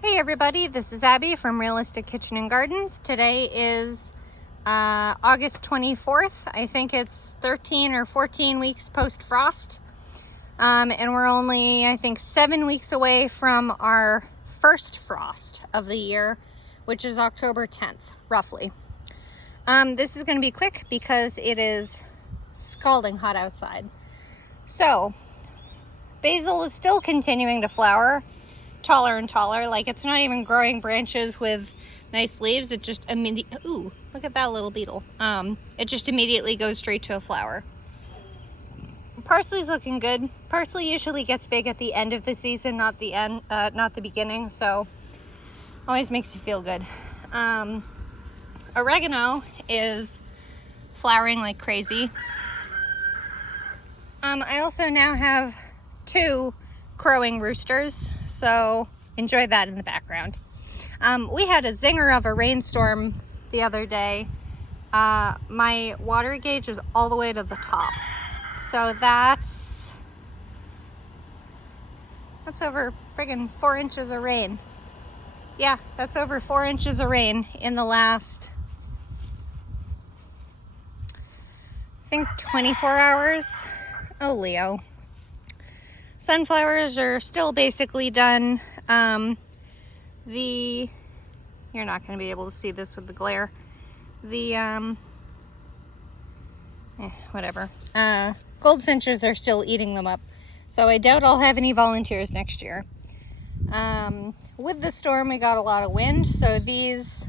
Hey everybody, this is Abby from Realistic Kitchen and Gardens. Today is August 24th. I think it's 13 or 14 weeks post-frost. And we're only, I think, 7 weeks away from our first frost of the year, which is October 10th, roughly. This is going to be quick because it is scalding hot outside. So, basil is still continuing to flower. Taller and taller, like it's not even growing branches with nice leaves. It just ooh, look at that little beetle. It just immediately goes straight to a flower. Parsley's looking good. Parsley usually gets big at the end of the season, not the beginning, so always makes you feel good. Oregano is flowering like crazy. I also now have 2 crowing roosters, so enjoy that in the background. We had a zinger of a rainstorm the other day. My water gauge is all the way to the top. So that's over friggin' 4 inches of rain. Yeah, that's over 4 inches of rain in the last, I think, 24 hours. Oh, Leo. Sunflowers are still basically done. You're not going to be able to see this with the glare. Whatever. Goldfinches are still eating them up. So I doubt I'll have any volunteers next year. With the storm, we got a lot of wind. So these,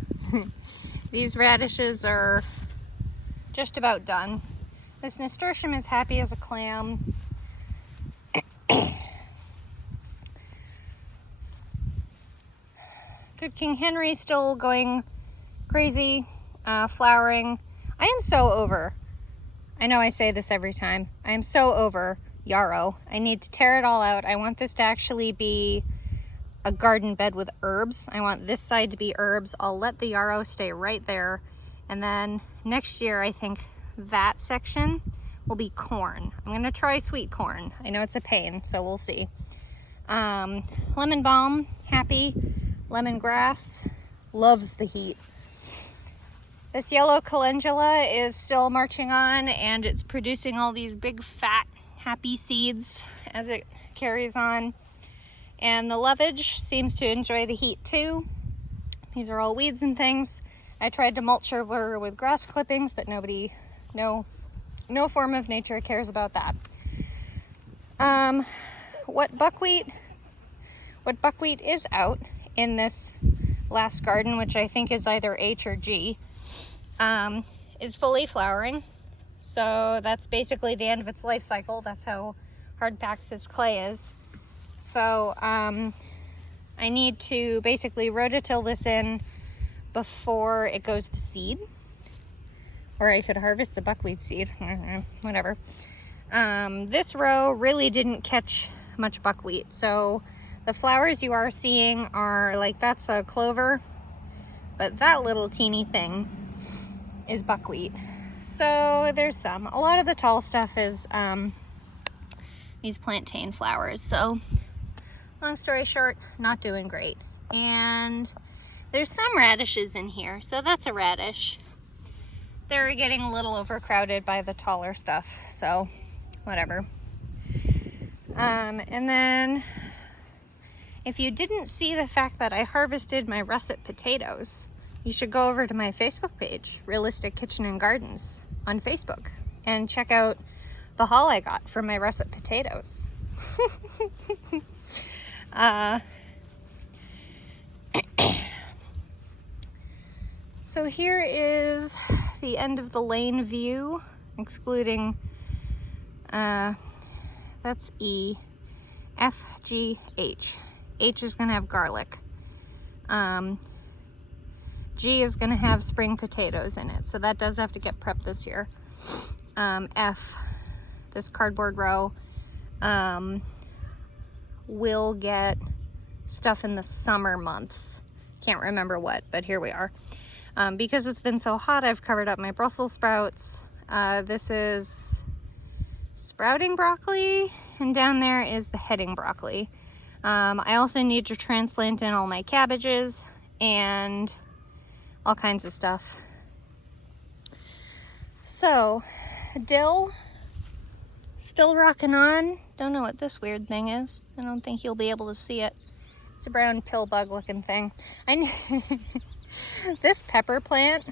these radishes are just about done. This nasturtium is happy as a clam. Good King Henry still going crazy, flowering. I am so over, I know I say this every time, I am so over yarrow. I need to tear it all out. I want this to actually be a garden bed with herbs. I want this side to be herbs. I'll let the yarrow stay right there. And then next year, I think that section will be corn. I'm gonna try sweet corn. I know it's a pain, so we'll see. Lemon balm, happy. Lemongrass loves the heat. This yellow calendula is still marching on, and it's producing all these big fat happy seeds as it carries on. And the lovage seems to enjoy the heat too. These are all weeds and things. I tried to mulch over with grass clippings, but no form of nature cares about that. What buckwheat is out in this last garden, which I think is either H or G, is fully flowering. So that's basically the end of its life cycle. That's how hard packed this clay is. So I need to basically rototill this in before it goes to seed. Or I could harvest the buckwheat seed, whatever. This row really didn't catch much buckwheat, so the flowers you are seeing are like, that's a clover, but that little teeny thing is buckwheat. So there's some. A lot of the tall stuff is these plantain flowers. So long story short, not doing great. And there's some radishes in here, so that's a radish. They're getting a little overcrowded by the taller stuff, so whatever. And then, if you didn't see the fact that I harvested my russet potatoes, you should go over to my Facebook page, Realistic Kitchen and Gardens, on Facebook, and check out the haul I got from my russet potatoes. So here is the end of the lane view, excluding, that's E, F, G, H. H is gonna have garlic. G is gonna have spring potatoes in it, so that does have to get prepped this year. F, this cardboard row, will get stuff in the summer months. Can't remember what, but here we are. Because it's been so hot, I've covered up my Brussels sprouts. This is sprouting broccoli, and down there is the heading broccoli. I also need to transplant in all my cabbages and all kinds of stuff. So, dill, still rocking on. Don't know what this weird thing is. I don't think you'll be able to see it. It's a brown pill bug looking thing. This pepper plant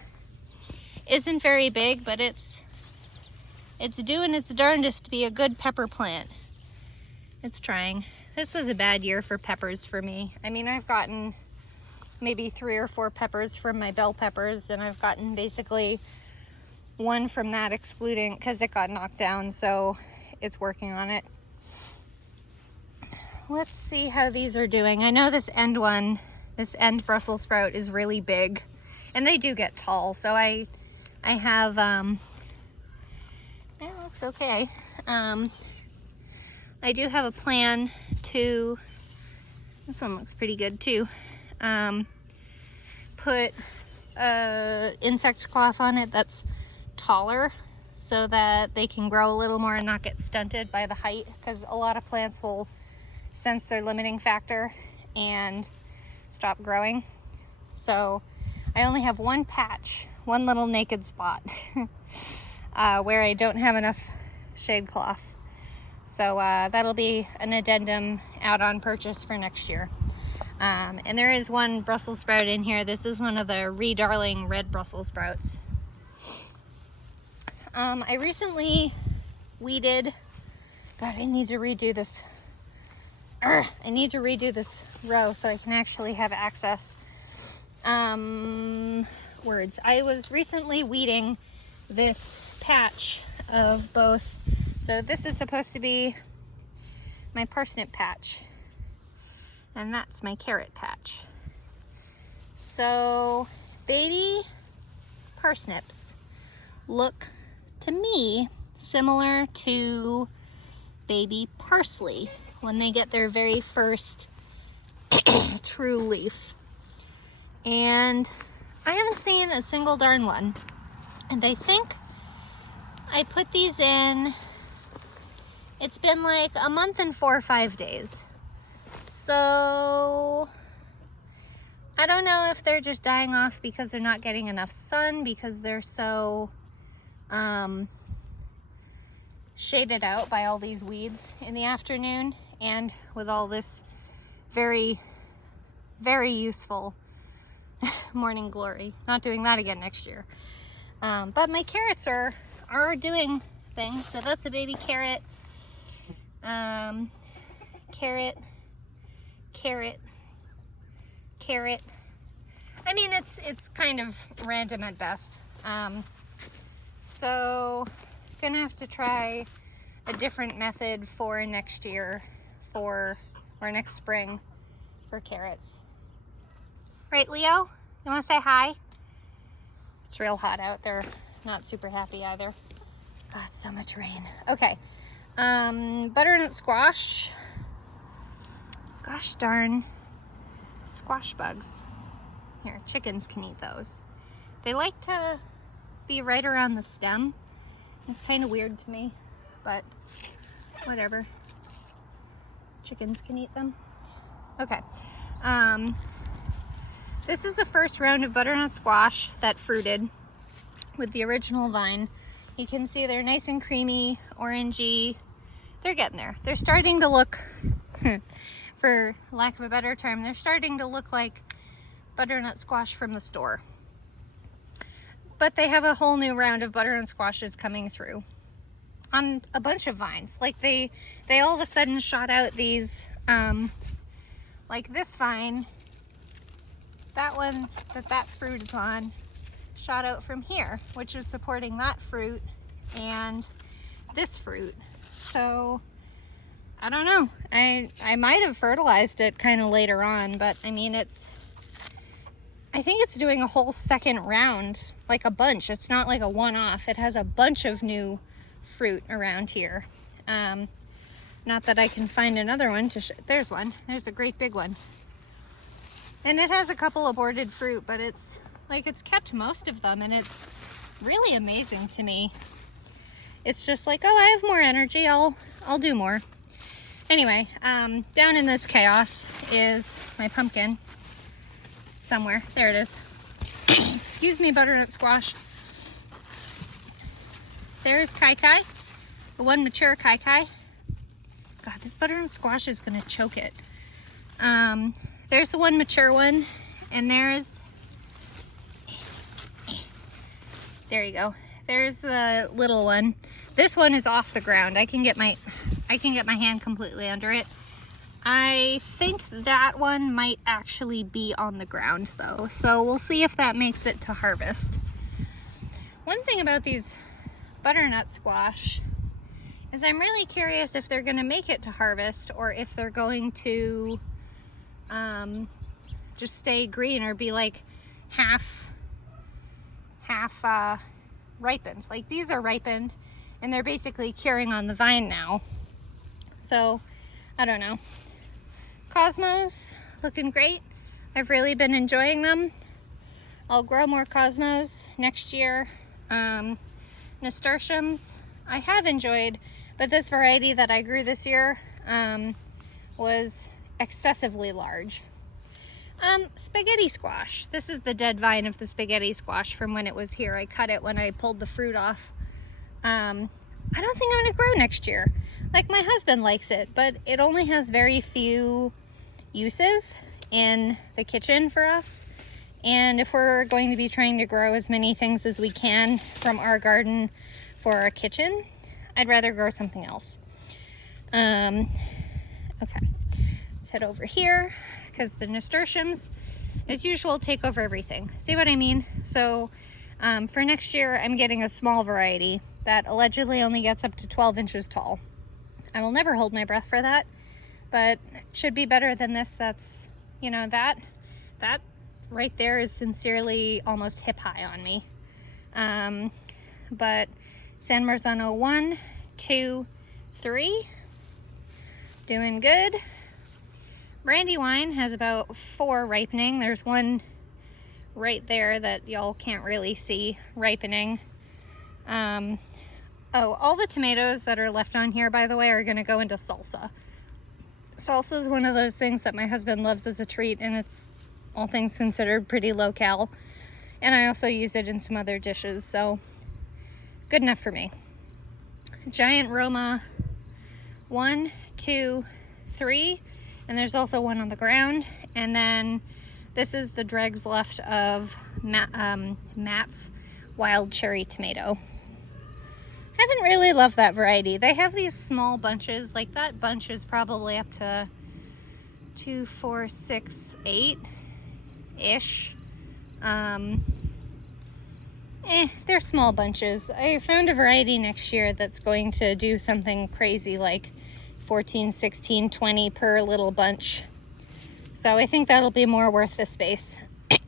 isn't very big, but it's doing its darndest to be a good pepper plant. It's trying. This was a bad year for peppers for me. I mean, I've gotten maybe 3 or 4 peppers from my bell peppers, and I've gotten basically 1 from that, excluding because it got knocked down, so it's working on it. Let's see how these are doing. I know this end one, this end Brussels sprout is really big, and they do get tall, so I have, it looks okay. I do have a plan to, this one looks pretty good too, put insect cloth on it that's taller so that they can grow a little more and not get stunted by the height, because a lot of plants will sense their limiting factor and stop growing. So I only have one patch, one little naked spot where I don't have enough shade cloth. So that'll be an addendum out on purchase for next year. And there is one Brussels sprout in here. This is one of the Darling red Brussels sprouts. I recently weeded, God, I need to redo this. I need to redo this row so I can actually have access. Words. I was recently weeding this patch of both. So this is supposed to be my parsnip patch, and that's my carrot patch. So baby parsnips look to me similar to baby parsley when they get their very first true leaf. And I haven't seen a single darn one. And I think I put these in, it's been like a month and 4 or 5 days. So I don't know if they're just dying off because they're not getting enough sun, because they're so shaded out by all these weeds in the afternoon, and with all this very, very useful morning glory. Not doing that again next year. But my carrots are doing things. So that's a baby carrot. Carrot. I mean, it's kind of random at best. So gonna have to try a different method for next year, or next spring for carrots. Right, Leo? You wanna say hi? It's real hot out there. Not super happy either. God, so much rain. Okay. Butternut squash. Gosh darn squash bugs. Here, chickens can eat those. They like to be right around the stem. It's kind of weird to me, but whatever. Chickens can eat them. Okay. This is the first round of butternut squash that fruited with the original vine. You can see they're nice and creamy, orangey. They're getting there. They're starting to look, for lack of a better term, they're starting to look like butternut squash from the store. But they have a whole new round of butternut squashes coming through on a bunch of vines. Like they all of a sudden shot out these, like this vine, that one that fruit is on, shot out from here, which is supporting that fruit and this fruit. So I don't know. I might have fertilized it kind of later on, but I mean, I think it's doing a whole second round, like a bunch. It's not like a one-off. It has a bunch of new fruit around here. Not that I can find another one to there's one. There's a great big one. And it has a couple aborted fruit, but it's kept most of them, and it's really amazing to me. It's just like, oh, I have more energy, I'll do more. Anyway, down in this chaos is my pumpkin somewhere. There it is. Excuse me, butternut squash. There's Kai Kai, the one mature Kai Kai. God, this butternut squash is gonna choke it. There's the one mature one, and there you go. There's the little one. This one is off the ground. I can get my hand completely under it. I think that one might actually be on the ground though, so we'll see if that makes it to harvest. One thing about these butternut squash is I'm really curious if they're gonna make it to harvest or if they're going to just stay green or be like half ripened. Like these are ripened and they're basically curing on the vine now. So I don't know. Cosmos looking great. I've really been enjoying them. I'll grow more cosmos next year. Nasturtiums I have enjoyed, but this variety that I grew this year was excessively large. Spaghetti squash. This is the dead vine of the spaghetti squash from when it was here. I cut it when I pulled the fruit off. I don't think I'm gonna grow next year. Like, my husband likes it, but it only has very few uses in the kitchen for us. And if we're going to be trying to grow as many things as we can from our garden for our kitchen, I'd rather grow something else. Okay, let's head over here because the nasturtiums, as usual, take over everything. See what I mean? So for next year, I'm getting a small variety that allegedly only gets up to 12 inches tall. I will never hold my breath for that, but it should be better than this. That's, you know, that right there is sincerely almost hip high on me. But San Marzano 1, 2, 3, doing good. Brandywine has about 4 ripening. There's one right there that y'all can't really see ripening. Oh, all the tomatoes that are left on here, by the way, are gonna go into salsa. Salsa is one of those things that my husband loves as a treat, and it's, all things considered, pretty low cal. And I also use it in some other dishes, so good enough for me. Giant Roma 1, 2, 3, and there's also one on the ground. And then this is the dregs left of Matt's wild cherry tomato. I haven't really loved that variety. They have these small bunches, like that bunch is probably up to 2, 4, 6, 8-ish. They're small bunches. I found a variety next year that's going to do something crazy like 14, 16, 20 per little bunch. So I think that'll be more worth the space. I'm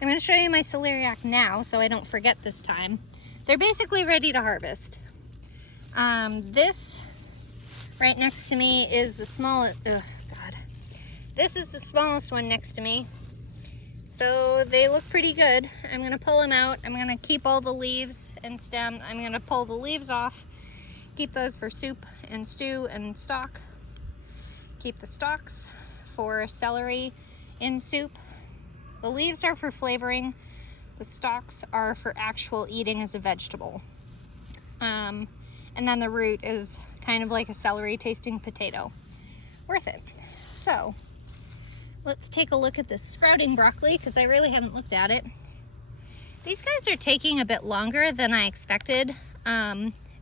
going to show you my celeriac now so I don't forget this time. They're basically ready to harvest. This right next to me is the smallest, oh God. This is the smallest one next to me. So they look pretty good. I'm gonna pull them out. I'm gonna keep all the leaves and stem. I'm gonna pull the leaves off, keep those for soup and stew and stock. Keep the stalks for celery in soup. The leaves are for flavoring. The stalks are for actual eating as a vegetable. And then the root is kind of like a celery tasting potato. Worth it. So let's take a look at this sprouting broccoli because I really haven't looked at it. These guys are taking a bit longer than I expected.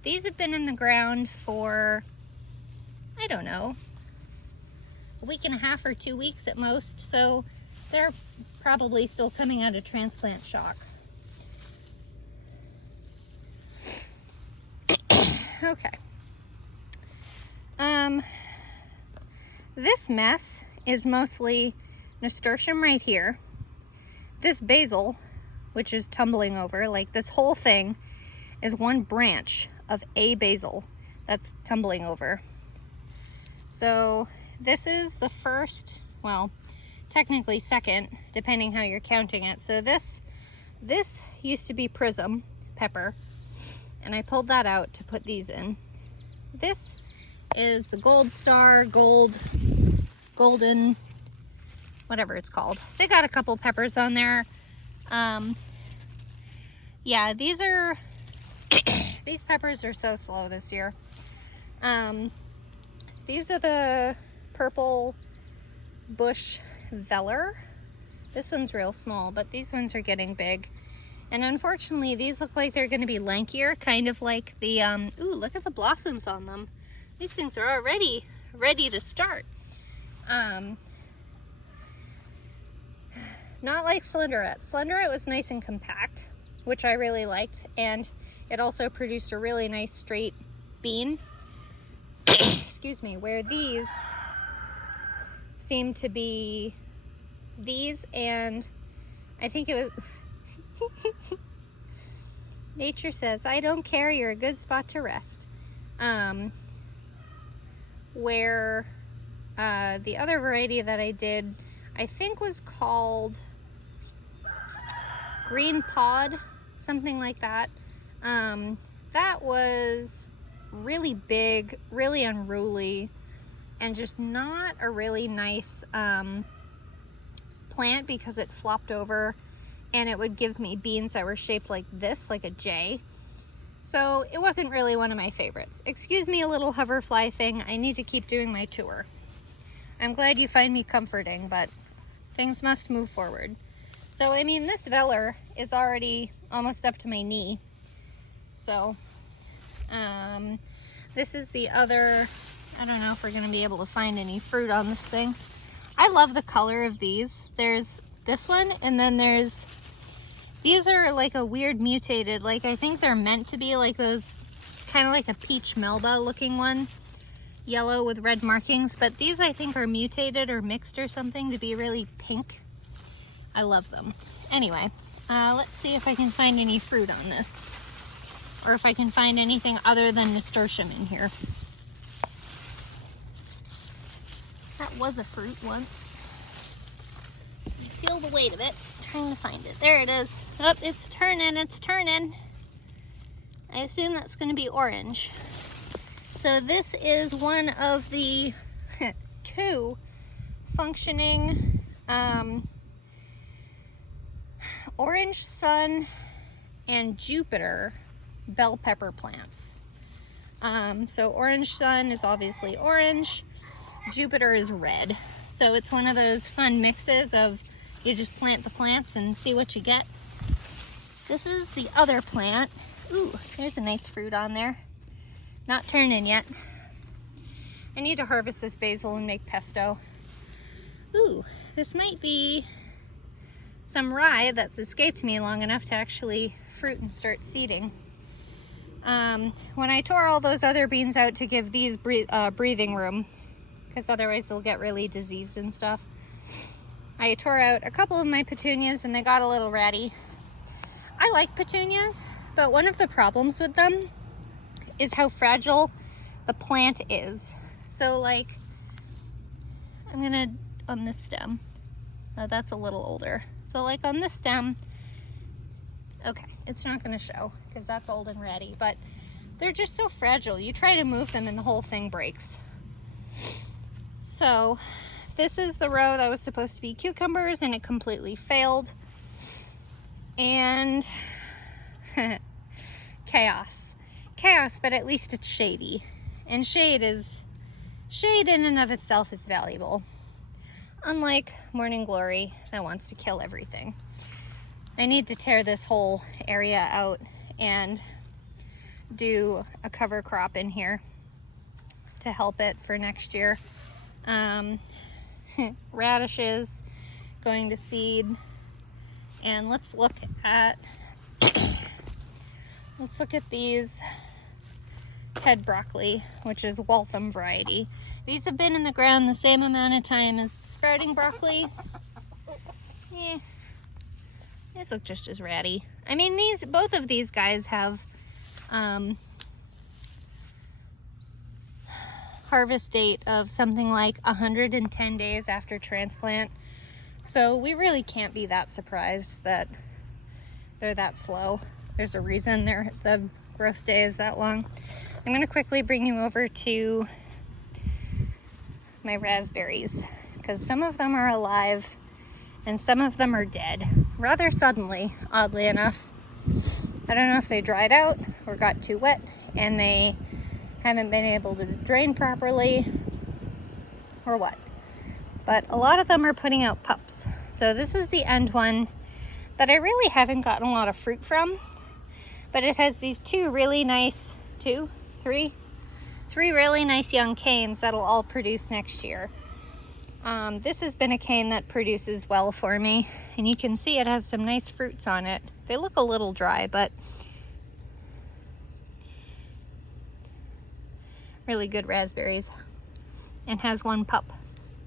These have been in the ground for, I don't know, a week and a half or 2 weeks at most. So they're probably still coming out of transplant shock. Okay. This mess is mostly nasturtium right here. This basil, which is tumbling over, like this whole thing is one branch of a basil that's tumbling over. So this is the first, well, technically second, depending how you're counting it. So this used to be prism pepper, and I pulled that out to put these in. This is the Gold Star, golden, whatever it's called. They got a couple peppers on there. Yeah, these peppers are so slow this year. These are the purple bush veller. This one's real small, but these ones are getting big. And unfortunately, these look like they're going to be lankier, kind of like the, ooh, look at the blossoms on them. These things are already ready to start. Not like Slenderette. Slenderette was nice and compact, which I really liked, and it also produced a really nice straight bean. Excuse me, where these seem to be these, and I think it was Nature says, I don't care, you're a good spot to rest. Where the other variety that I did, I think was called Green Pod, something like that. That was really big, really unruly, and just not a really nice plant because it flopped over and it would give me beans that were shaped like this, like a J. So it wasn't really one of my favorites. Excuse me, a little hoverfly thing. I need to keep doing my tour. I'm glad you find me comforting, but things must move forward. So, I mean, this veller is already almost up to my knee. So, this is the other, I don't know if we're gonna be able to find any fruit on this thing. I love the color of these. There's this one, and then there's, these are like a weird mutated, like I think they're meant to be like those, kind of like a peach Melba looking one, yellow with red markings, but these I think are mutated or mixed or something to be really pink. I love them. Anyway, let's see if I can find any fruit on this, or if I can find anything other than nasturtium in here. That was a fruit once. I feel the weight of it. Trying to find it. There it is. Oh, it's turning, it's turning. I assume that's going to be orange. So this is one of the two functioning Orange Sun and Jupiter bell pepper plants. So Orange Sun is obviously orange, Jupiter is red. So it's one of those fun mixes of you just plant the plants and see what you get. This is the other plant. Ooh, there's a nice fruit on there. Not turning yet. I need to harvest this basil and make pesto. Ooh, this might be some rye that's escaped me long enough to actually fruit and start seeding. When I tore all those other beans out to give these breathing room, because otherwise they'll get really diseased and stuff, I tore out a couple of my petunias and they got a little ratty. I like petunias, but one of the problems with them is how fragile the plant is. So like, I'm gonna, on this stem, that's a little older. So like on this stem, okay, it's not gonna show because that's old and ratty, but they're just so fragile. You try to move them and the whole thing breaks. So this is the row that was supposed to be cucumbers and it completely failed. And chaos. Chaos, but at least it's shady. And shade in and of itself is valuable. Unlike Morning Glory that wants to kill everything. I need to tear this whole area out and do a cover crop in here to help it for next year. Radishes going to seed, and let's look at these head broccoli, which is Waltham variety. These have been in the ground the same amount of time as the sprouting broccoli. These look just as ratty. I mean, both of these guys have harvest date of something like 110 days after transplant. So we really can't be that surprised that they're that slow. There's a reason the growth day is that long. I'm gonna quickly bring you over to my raspberries, because some of them are alive and some of them are dead rather suddenly, oddly enough. I don't know if they dried out or got too wet and they haven't been able to drain properly or what. But a lot of them are putting out pups. So this is the end one that I really haven't gotten a lot of fruit from, but it has these three really nice young canes that'll all produce next year. This has been a cane that produces well for me, and you can see it has some nice fruits on it. They look a little dry, but really good raspberries, and has one pup,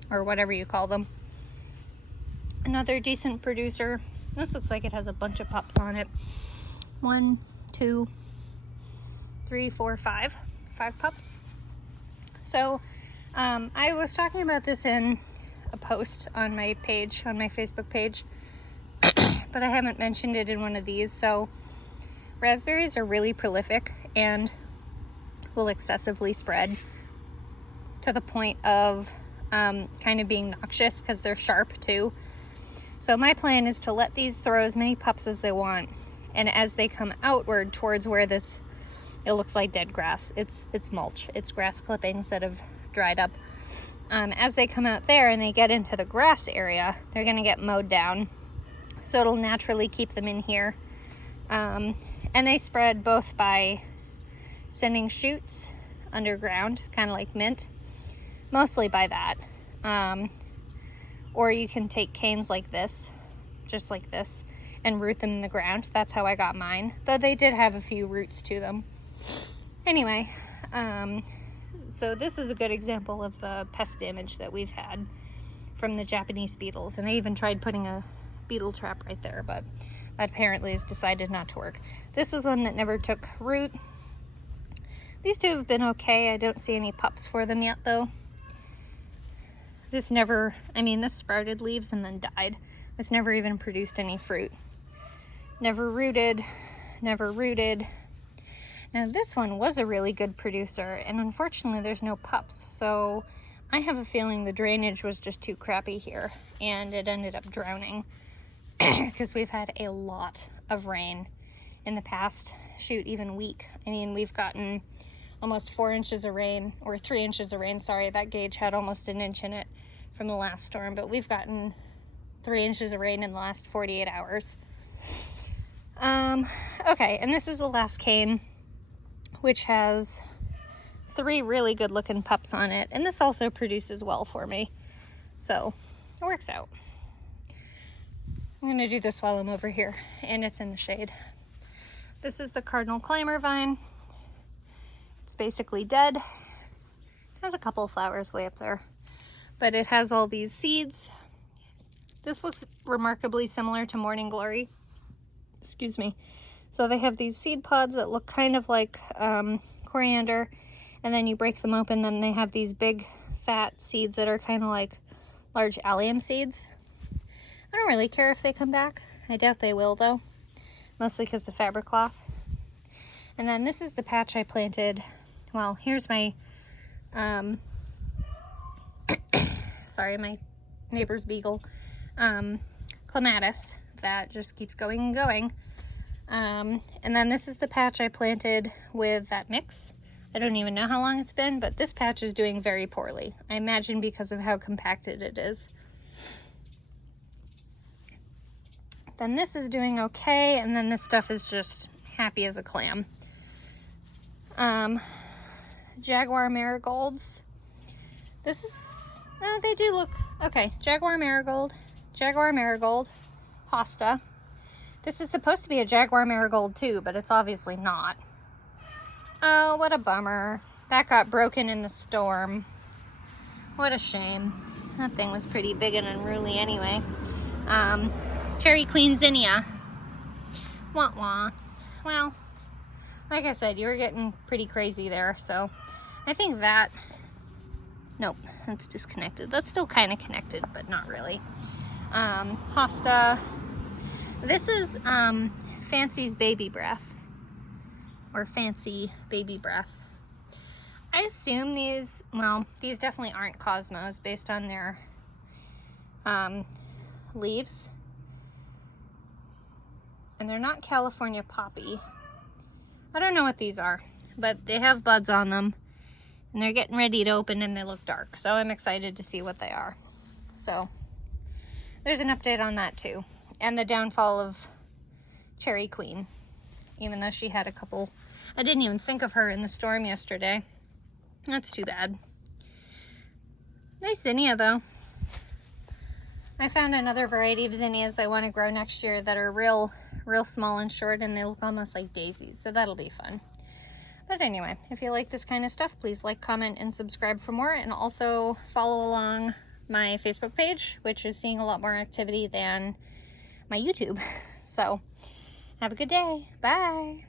or whatever you call them. Another decent producer. This looks like it has a bunch of pups on it. 1, 2, 3, 4, 5 pups. So I was talking about this in a post on my page, on my Facebook page, but I haven't mentioned it in one of these. So raspberries are really prolific and will excessively spread to the point of kind of being noxious because they're sharp too. So my plan is to let these throw as many pups as they want, and as they come outward towards where this, it looks like dead grass, it's mulch, it's grass clippings that have dried up. As they come out there and they get into the grass area, they're going to get mowed down, so it'll naturally keep them in here. And they spread both by sending shoots underground, kind of like mint, mostly by that. Or you can take canes like this, just like this, and root them in the ground. That's how I got mine, though they did have a few roots to them. Anyway, so this is a good example of the pest damage that we've had from the Japanese beetles, and I even tried putting a beetle trap right there, but that apparently has decided not to work. This was one that never took root. These two have been okay. I don't see any pups for them yet, though. This sprouted leaves and then died. This never even produced any fruit. Never rooted. Now this one was a really good producer, and unfortunately there's no pups, so I have a feeling the drainage was just too crappy here, and it ended up drowning because we've had a lot of rain in the past, even week. I mean, we've gotten almost 4 inches of rain, or 3 inches of rain, sorry. That gauge had almost an inch in it from the last storm, but we've gotten 3 inches of rain in the last 48 hours. Okay, and this is the last cane, which has 3 really good looking pups on it, and this also produces well for me, so it works out. I'm going to do this while I'm over here, and it's in the shade. This is the cardinal climber vine. It's basically dead. It has a couple of flowers way up there, but it has all these seeds. This looks remarkably similar to Morning Glory. Excuse me. So they have these seed pods that look kind of like coriander, and then you break them open, then they have these big fat seeds that are kind of like large allium seeds. I don't really care if they come back. I doubt they will, though, mostly because the fabric cloth. And then this is the patch I planted. Well, here's my sorry, my neighbor's beagle, clematis, that just keeps going and going. And then this is the patch I planted with that mix. I don't even know how long it's been, but this patch is doing very poorly. I imagine because of how compacted it is. Then this is doing okay, and then this stuff is just happy as a clam. Jaguar marigolds. This is, they do look okay. Jaguar marigold, hosta. This is supposed to be a jaguar marigold too, but it's obviously not. Oh, what a bummer. That got broken in the storm. What a shame. That thing was pretty big and unruly anyway. Cherry Queen Zinnia. Wah wah. Well, like I said, you were getting pretty crazy there, so I think that, nope, that's disconnected. That's still kind of connected, but not really. Hosta. This is Fancy's Baby Breath, or Fancy Baby Breath. I assume these, well, these definitely aren't Cosmos based on their leaves. And they're not California poppy. I don't know what these are, but they have buds on them. And they're getting ready to open and they look dark. So I'm excited to see what they are. So there's an update on that too. And the downfall of Cherry Queen. Even though she had a couple, I didn't even think of her in the storm yesterday. That's too bad. Nice zinnia though. I found another variety of zinnias I want to grow next year that are real small and short, and they look almost like daisies, so that'll be fun. But anyway, if you like this kind of stuff, please like, comment, and subscribe for more, and also follow along my Facebook page, which is seeing a lot more activity than my YouTube. So have a good day. Bye.